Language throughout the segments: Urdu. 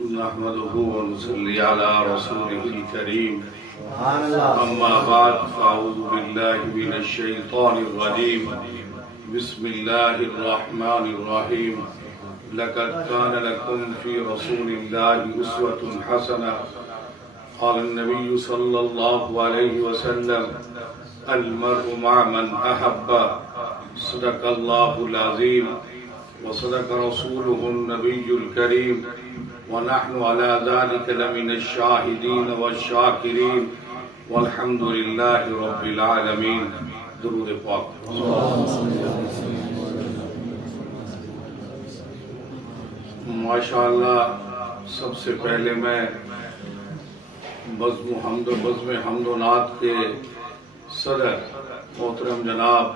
نحمده ونصلي على رسوله الكريم أما بعد فأعوذ بالله من الشيطان الرجيم بسم الله الرحمن الرحيم لقد كان لكم في رسول الله أسوة حسنة قال النبي صلى الله عليه وسلم المرء مع من أحب صدق الله العظيم وصدق رسوله النبي الكريم ونحن على ذلك لمن الشاهدين والشاكرين والحمد لله رب العالمين. درود پاک. ماشاءاللہ سب سے پہلے میں بزم حمد و نعت کے صدر محترم جناب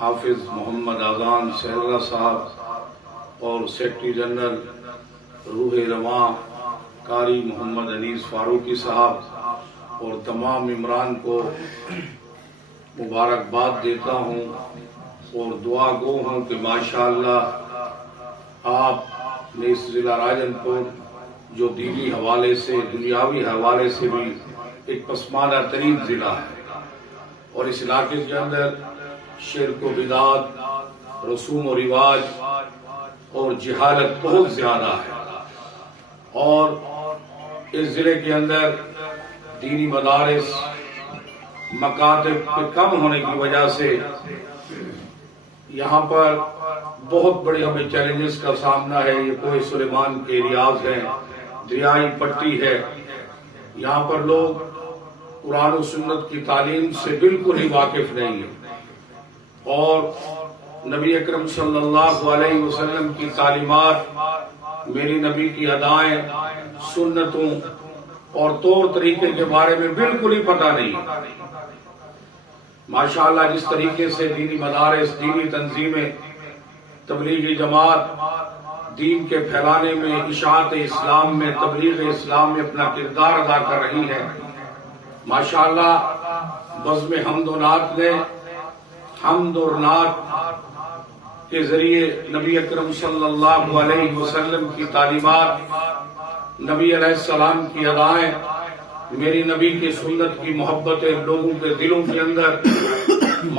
حافظ محمد اذان سہلگہ صاحب اور سیکرٹری جنرل روح رواں قاری محمد انیس فاروقی صاحب اور تمام عمران کو مبارکباد دیتا ہوں اور دعا گو ہوں کہ ماشاءاللہ آپ نے اس ضلع راجن پور جو دینی حوالے سے دنیاوی حوالے سے بھی ایک پسماندہ ترین ضلع ہے اور اس علاقے کے اندر شرک و بدعت رسوم و رواج اور جہالت بہت زیادہ ہے اور اس ضلع کے اندر دینی مدارس مکاتب کے کم ہونے کی وجہ سے یہاں پر بہت بڑی ہمیں چیلنجز کا سامنا ہے. یہ کوہ سلیمان کے ریاض ہیں، دریائی پٹی ہے، یہاں پر لوگ قرآن و سنت کی تعلیم سے بالکل ہی واقف نہیں ہیں اور نبی اکرم صلی اللہ علیہ وسلم کی تعلیمات، میری نبی کی ادائیں، سنتوں اور طور طریقے کے بارے میں بالکل ہی پتہ نہیں. ماشاءاللہ جس طریقے سے دینی مدارس، دینی تنظیمیں، تبلیغی جماعت دین کے پھیلانے میں، اشاعت اسلام میں، تبلیغ اسلام میں اپنا کردار ادا کر رہی ہے، ماشاءاللہ بزم حمد و نعت نے حمد اور نعت کے ذریعے نبی اکرم صلی اللہ علیہ وسلم کی تعلیمات، نبی علیہ السلام کی ادائیں، میری نبی کی سنت کی محبتیں لوگوں کے دلوں کے اندر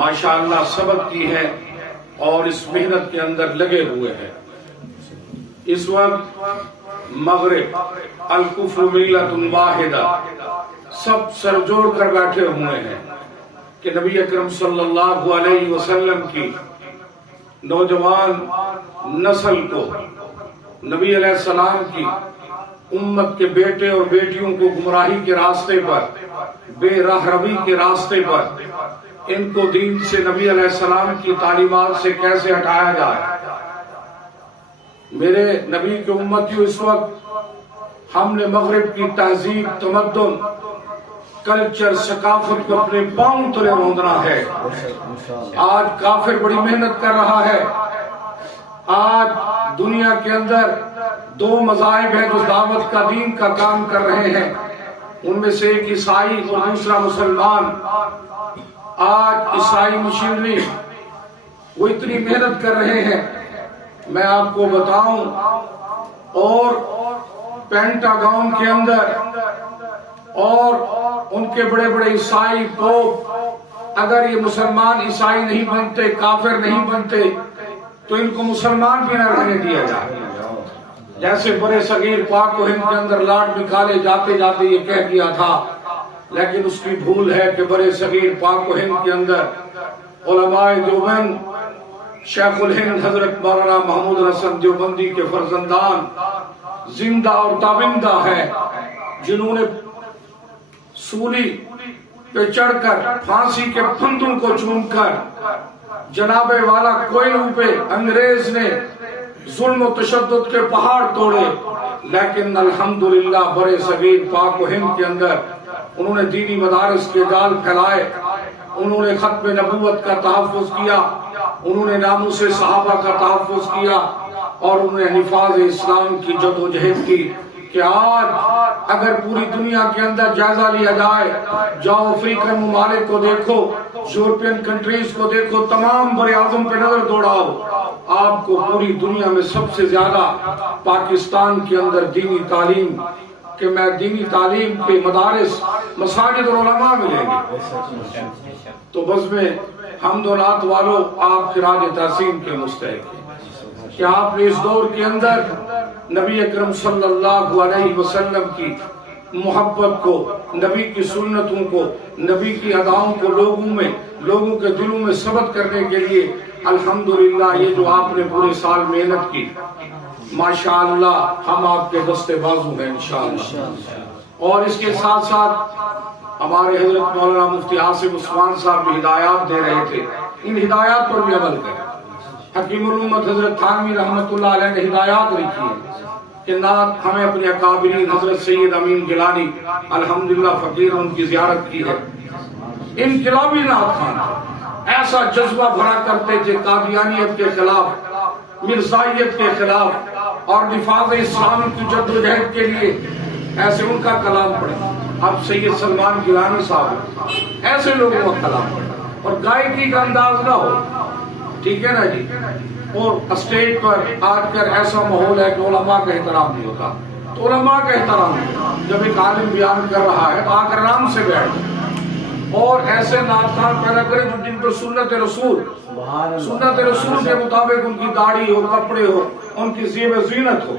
ماشاءاللہ سبق کی ہے اور اس محنت کے اندر لگے ہوئے ہیں. اس وقت مغرب الکفر ملت واحدہ سب سر جوڑ کر بیٹھے ہوئے ہیں کہ نبی اکرم صلی اللہ علیہ وسلم کی نوجوان نسل کو نبی علیہ السلام کی امت کے بیٹے اور بیٹیوں کو گمراہی کے راستے پر، بے راہ روی کے راستے پر، ان کو دین سے، نبی علیہ السلام کی تعلیمات سے کیسے ہٹایا جائے. میرے نبی کے امتیوں، اس وقت ہم نے مغرب کی تہذیب، تمدن، کلچر، ثقافت کو اپنے پاؤں تلے روندنا ہے. آج کافر بڑی محنت کر رہا ہے. آج دنیا کے اندر دو مذاہب ہیں جو دعوت کا، دین کا کام کر رہے ہیں، ان میں سے ایک عیسائی اور دوسرا مسلمان. آج عیسائی مشنری وہ اتنی محنت کر رہے ہیں، میں آپ کو بتاؤں، اور پینٹاگون کے اندر اور ان کے بڑے بڑے عیسائی پوپ، اگر یہ مسلمان عیسائی نہیں بنتے، کافر نہیں بنتے، تو ان کو مسلمان بھی نہ رہنے دیا جائے. جیسے برے صغیر پاک و ہند کے اندر لارڈ مکالے جاتے جاتے یہ کہہ دیا تھا، لیکن اس کی بھول ہے کہ برے صغیر پاک و ہند کے اندر علماء دیوبند، شیخ الہند حضرت مولانا محمود حسن دیوبندی کے فرزندان زندہ اور تابندہ ہیں، جنہوں نے سولی پہ چڑھ کر، پھانسی کے پھندوں کو چوم کر، جناب والا کوئلوں پہ انگریز نے ظلم و تشدد کے پہاڑ توڑے، لیکن الحمدللہ برے صغیر پاک و ہند کے اندر انہوں نے دینی مدارس کے جال پھیلائے، انہوں نے ختم نبوت کا تحفظ کیا، انہوں نے ناموس صحابہ کا تحفظ کیا اور انہوں نے حفاظ اسلام کی جدوجہد کی. کہ آج اگر پوری دنیا کے اندر جائزہ لیا جائے، جاؤ افریقن ممالک کو دیکھو، یورپین کنٹریز کو دیکھو، تمام بر اعظم پہ نظر دوڑاؤ، آپ کو پوری دنیا میں سب سے زیادہ پاکستان کے اندر دینی تعلیم کہ میں دینی تعلیم کے مدارس مساجد اور علماء ملیں گے، تو بس میں حمد و نعت والوں آپ خراج تحسین کے مستحق ہیں کہ آپ نے اس دور کے اندر نبی اکرم صلی اللہ علیہ وسلم کی محبت کو، نبی کی سنتوں کو، نبی کی اداؤں کو لوگوں کے دلوں میں ثبت کرنے کے لیے الحمدللہ یہ جو آپ نے پورے سال محنت کی، ماشاءاللہ ہم آپ کے دستے بازو ہیں انشاءاللہ۔ اور اس کے ساتھ ساتھ ہمارے حضرت مولانا مفتی عاصم عثمان صاحب بھی ہدایات دے رہے تھے، ان ہدایات پر بھی عمل کریں۔ حکیم الامت حضرت تھانوی رحمت اللہ علیہ نے ہدایات لکھی ہیں کہ نعت ہمیں اپنے اکابرین حضرت سید امین گیلانی الحمدللہ فقیر ان کی زیارت کی ہے، انقلابی نعت خان ایسا جذبہ بھرا کرتے تھے قادیانیت کے خلاف، مرزائیت کے خلاف اور نفاذ اسلام کی جدوجہد کے لیے، ایسے ان کا کلام پڑھیں۔ اب سید سلمان گیلانی صاحب ایسے لوگوں کا کلام پڑھیں اور گائیکی کا انداز نہ ہو، ٹھیک ہے نا جی، اور اسٹیج پر آج کر ایسا ماحول ہے کہ علماء کا احترام نہیں ہوتا، تو علماء کا احترام نہیں، جب ایک عالم بیان کر رہا ہے تو آ کر آرام سے بیٹھ اور ایسے نعت خان پیدا کریں جو جن پر سنت رسول کے مطابق ان کی داڑھی ہو، کپڑے ہو، ان کی زیب و زینت ہو،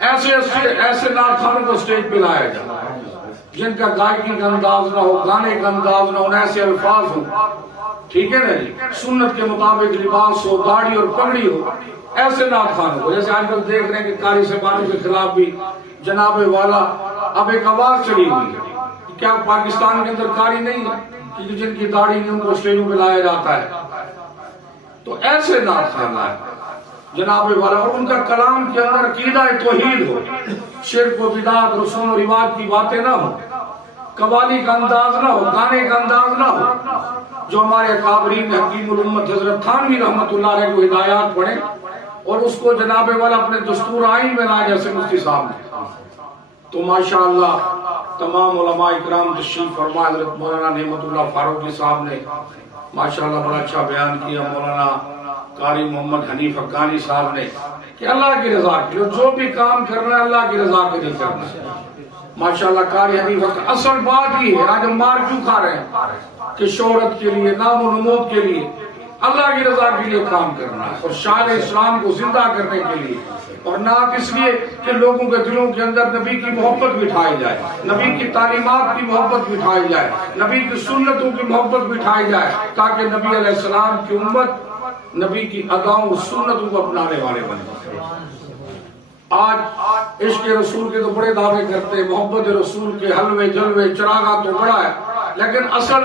ایسے نعت خانوں کو اسٹیج پہ لایا جائے جن کا گائیکی کا انداز نہ ہو، گانے کا انداز نہ ہو، ایسے الفاظ ہوں، ٹھیک ہے نا جی، سنت کے مطابق لباس ہو، داڑھی اور پگڑی ہو، ایسے نعت خانوں کو۔ جیسے آج کل دیکھ رہے ہیں کہ قاری صاحبانوں کے خلاف بھی جناب والا اب ایک آواز چلی ہوئی ہے، کیا پاکستان کے اندر قاری نہیں ہے کہ جن کی داڑھی نہیں ان کو اسٹیجوں پہ لایا جاتا ہے؟ تو ایسے نعت خان لائے جناب والا، اور ان کا کلام کے اندر عقیدہ توحید ہو، شرک و بدعت رسوم و رواج کی باتیں نہ ہو، قوالی کا انداز نہ ہو، گانے کا انداز نہ ہو، جو ہمارے اکابرین حکیم الامت حضرت تھانوی رحمت اللہ علیہ کو ہدایات پڑھیں اور اس کو جناب والا اپنے دستور آئین میں لائے جیسے مفتی صاحب نے۔ تو ماشاءاللہ تمام علماء اکرام تشریف فرما، حضرت مولانا نعمت اللہ فاروقی صاحب نے ماشاءاللہ بڑا اچھا بیان کیا، مولانا قاری محمد حنیف حقانی صاحب نے کہ اللہ کی رضا کے لیے جو بھی کام کرنا ہے اللہ کی رضا کے لیے کرنا ہے۔ ماشاءاللہ قاری حنیف حقانی، اصل بات یہ ہے آج ہم مار کیوں کھا رہے ہیں کہ شہرت کے لیے، نام و نمود کے لیے، اللہ کی رضا کے لیے کام کرنا ہے اور شان اسلام کو زندہ کرنے کے لیے، اور نعت اس لیے کہ لوگوں کے دلوں کے اندر نبی کی محبت بٹھائی جائے، نبی کی تعلیمات کی محبت بٹھائی جائے، نبی کی سنتوں کی محبت بٹھائی جائے، تاکہ نبی علیہ السلام کی امت نبی کی اداؤں سنتوں کو اپنانے والے بن جائے۔ آج عشق رسول کے تو بڑے دعوے کرتے ہیں، محبت رسول کے حلوے جلوے چراغاں تو بڑا ہے، لیکن اصل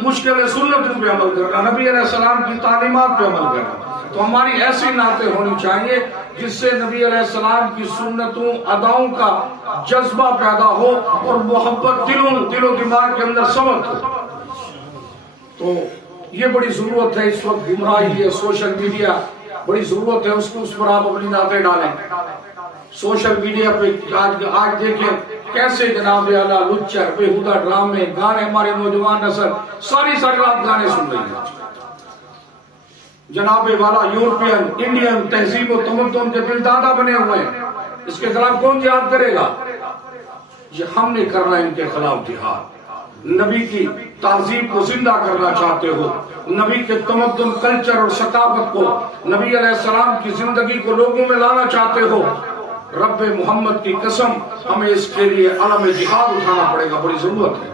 مشکل سنتوں پہ عمل کرنا، نبی علیہ السلام کی تعلیمات پہ عمل کرنا۔ تو ہماری ایسی نعتیں ہونی چاہیے جس سے نبی علیہ السلام کی سنتوں اداؤں کا جذبہ پیدا ہو اور محبت دل و دماغ کے اندر ثبت ہو۔ تو یہ بڑی ضرورت ہے اس وقت، گمراہی ہے، سوشل میڈیا بڑی ضرورت ہے، اس پر آپ اپنی نعتیں ڈالیں۔ سوشل میڈیا پہ آج دیکھیں کیسے جناب اعلیٰ لچر بےہودہ ڈرامے گانے، ہمارے نوجوان نسل ساری رات گانے سن رہی ہے۔ جناب والا یورپین انڈین تہذیب و تمدن کے دل دادا بنے ہوئے ہیں، اس کے خلاف کون جہاد کرے گا؟ یہ ہم نے کرنا ہے ان کے خلاف جہاد۔ نبی کی تہذیب کو زندہ کرنا چاہتے ہو، نبی کے تمدن کلچر اور ثقافت کو، نبی علیہ السلام کی زندگی کو لوگوں میں لانا چاہتے ہو، رب محمد کی قسم ہمیں اس کے لیے علم جہاد اٹھانا پڑے گا، بڑی ضرورت ہے۔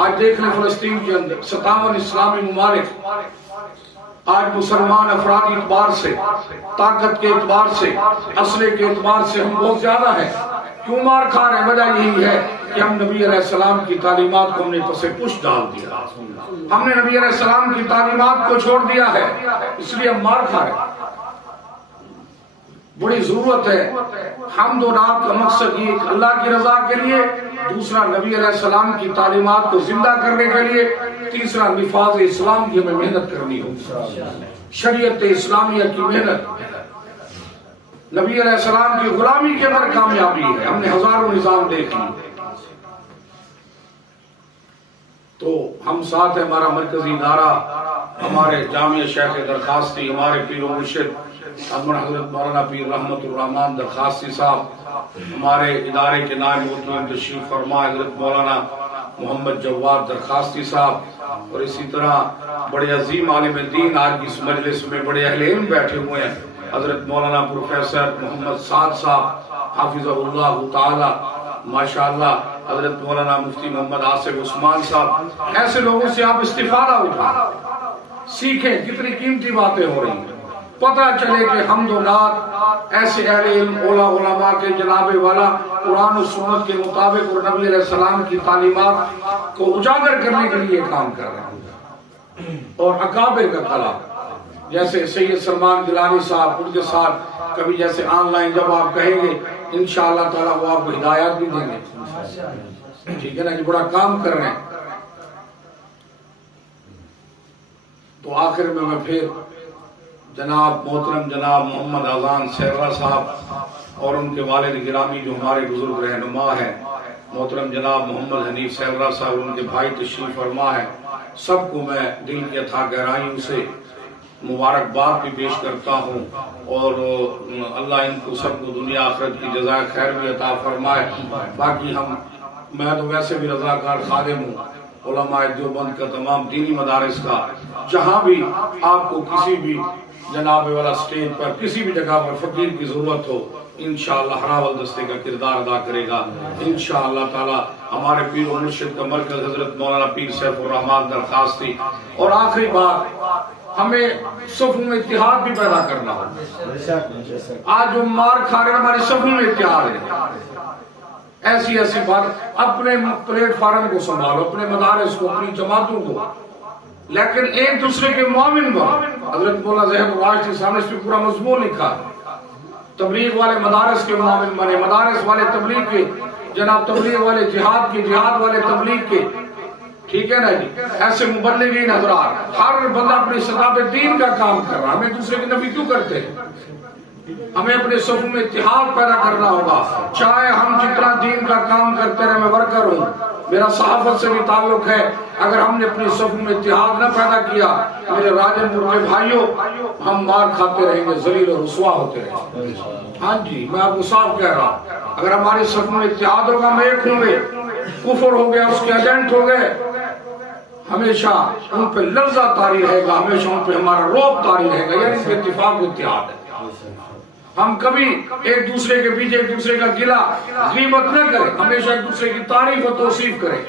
آج دیکھ لیں فلسطین کے اندر 57 اسلامی ممالک، آج مسلمان افراد اعتبار سے، طاقت کے اعتبار سے، اسلحے کے اعتبار سے ہم بہت زیادہ ہیں۔ کیوں مار کھا رہے ہیں؟ وجہ یہی ہے کہ ہم نبی علیہ السلام کی تعلیمات کو ہم نے پس پش ڈال دیا، ہم نے نبی علیہ السلام کی تعلیمات کو چھوڑ دیا ہے، اس لیے ہم مار کھا رہے ہیں۔ بڑی ضرورت ہے حمد و نعت کا مقصد یہ اللہ کی رضا کے لیے، دوسرا نبی علیہ السلام کی تعلیمات کو زندہ کرنے کے لیے، تیسرا نفاذ اسلام کی ہمیں محنت کرنی ہوگی، شریعت اسلامیہ کی محنت۔ نبی علیہ السلام کی غلامی کے اندر کامیابی ہے، ہم نے ہزاروں نظام دیکھ لیے، تو ہم ساتھ ہیں، ہمارا مرکزی ادارہ، ہمارے جامعہ شیخ درخواستی، ہمارے پیر و مرشد حضرت مولانا پیر رحمت الرحمان درخواستی صاحب، ہمارے ادارے کے نائب مدیر تشریف فرما حضرت مولانا محمد جواد درخواستی صاحب، اور اسی طرح بڑے عظیم عالم دین آج کی اس مجلس میں بڑے اہل علم بیٹھے ہوئے ہیں، حضرت مولانا پروفیسر محمد سعد صاحب حافظہ اللہ تعالی، ماشاءاللہ حضرت مولانا مفتی محمد آصف عثمان صاحب. ایسے لوگوں سے آپ استفادہ اٹھائیں، سیکھیں کتنی قیمتی باتیں ہو رہی ہیں، پتہ چلے کہ حمد و نعت ایسے اہل علم علماء کے جناب والا قرآن و سنت کے مطابق اور نبی علیہ السلام کی تعلیمات کو اجاگر کرنے کے لیے کام کر رہے ہیں. اور اکابر کا کلام جیسے سید سلمان گیلانی صاحب، ان کے ساتھ کبھی جیسے آن لائن جب آپ کہیں گے انشاءاللہ تعالیٰ وہ آپ کو ہدایات بھی دیں گے، ٹھیک ہے نا، یہ بڑا کام کر رہے ہیں. تو آخر میں پھر جناب محترم جناب محمد اذان سیرا صاحب اور ان کے والد گرامی جو ہمارے بزرگ رہنما ہیں، محترم جناب محمد حنیف سیرا صاحب اور ان کے بھائی تشریف فرما ہے، سب کو میں دل کی اتھا گہرائیوں سے مبارکباد بھی پیش کرتا ہوں، اور اللہ ان کو سب کو دنیا آخرت کی جزائے خیر بھی عطا فرمائے. باقی میں تو ویسے بھی رضاکار خادم ہوں علماء دیوبند کا، تمام دینی مدارس کا، جہاں بھی آپ کو کسی بھی جناب والا سٹیج پر کسی بھی جگہ پر فقیر کی ضرورت ہو، انشاءاللہ ہراول دستے کا کردار ادا کرے گا انشاءاللہ تعالی. ہمارے پیر و مرشد کا مرکز حضرت مولانا پیر سیف الرحمان درخواستی. اور آخری بات، ہمیں صفوں میں اتحاد بھی پیدا کرنا ہو. آج جو مار کھا رہے ہیں ہمارے صفوں میں اتحاد ہے. ایسی بات، اپنے پلیٹ فارم کو سنبھالو، اپنے مدارس کو، اپنی جماعتوں کو، لیکن ایک دوسرے کے معاون بنو. حضرت مولانا ظہیر الراشدی صاحب نے اس پہ پورا مضمون لکھا. تبلیغ والے مدارس کے معاون بنے، مدارس والے تبلیغ کے، جناب تبلیغ والے جہاد کے، جہاد والے تبلیغ کے، ٹھیک ہے نا جی. ایسے مبلغین حضرات، ہر بندہ اپنی سطح پہ دین کا کام کر رہا ہے. ہمیں دوسرے کی نفی کیوں کرتے ہیں؟ ہمیں اپنے صفوں میں اتحاد پیدا کرنا ہوگا. چاہے ہم جتنا دین کا کام کرتے رہے، میں ورکر ہوں، میرا صحافت سے بھی تعلق ہے، اگر ہم نے اپنی صفوں میں اتحاد نہ پیدا کیا، میرے راجن مرغے بھائیوں، ہم مار کھاتے رہیں گے، ذلیل و رسوا ہوتے رہیں گے. ہاں جی، میں آپ کو صاف کہہ رہا ہوں، اگر ہماری صفوں میں اتحاد ہوگا، ہم ایک ہوں گے. کفر ہو گیا، اس کے ایجنٹ ہو گئے، ہمیشہ ان پہ لرزہ طاری رہے گا، ہمیشہ ان پہ ہمارا رعب طاری رہے گا. یعنی اس پہ اتفاق و اتحاد ہے. ہم کبھی ایک دوسرے کے پیچھے ایک دوسرے کا گلہ غیبت نہ کریں، ہمیشہ ایک دوسرے کی تعریف و توصیف کریں.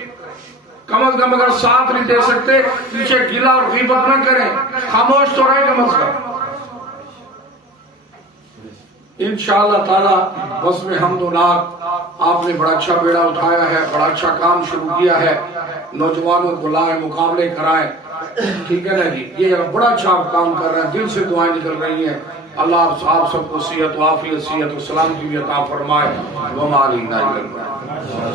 کم از کم اگر ساتھ نہیں دے سکتے، پیچھے گلہ اور غیبت نہ کریں، خاموش تو رہے کم از کم. انشاءاللہ تعالی بس میں حمد و نعت، آپ نے بڑا اچھا بیڑا اٹھایا ہے، بڑا اچھا کام شروع کیا ہے، نوجوانوں کو لائیں، مقابلے کرائیں، ٹھیک ہے نا جی. یہ بڑا اچھا آپ کام کر رہے ہیں، دل سے دعائیں نکل رہی ہیں. اللہ آپ سب کو صحت و عافیت، صحت و سلامتی بھی عطا فرمائے. وما علینا الا البلاغ.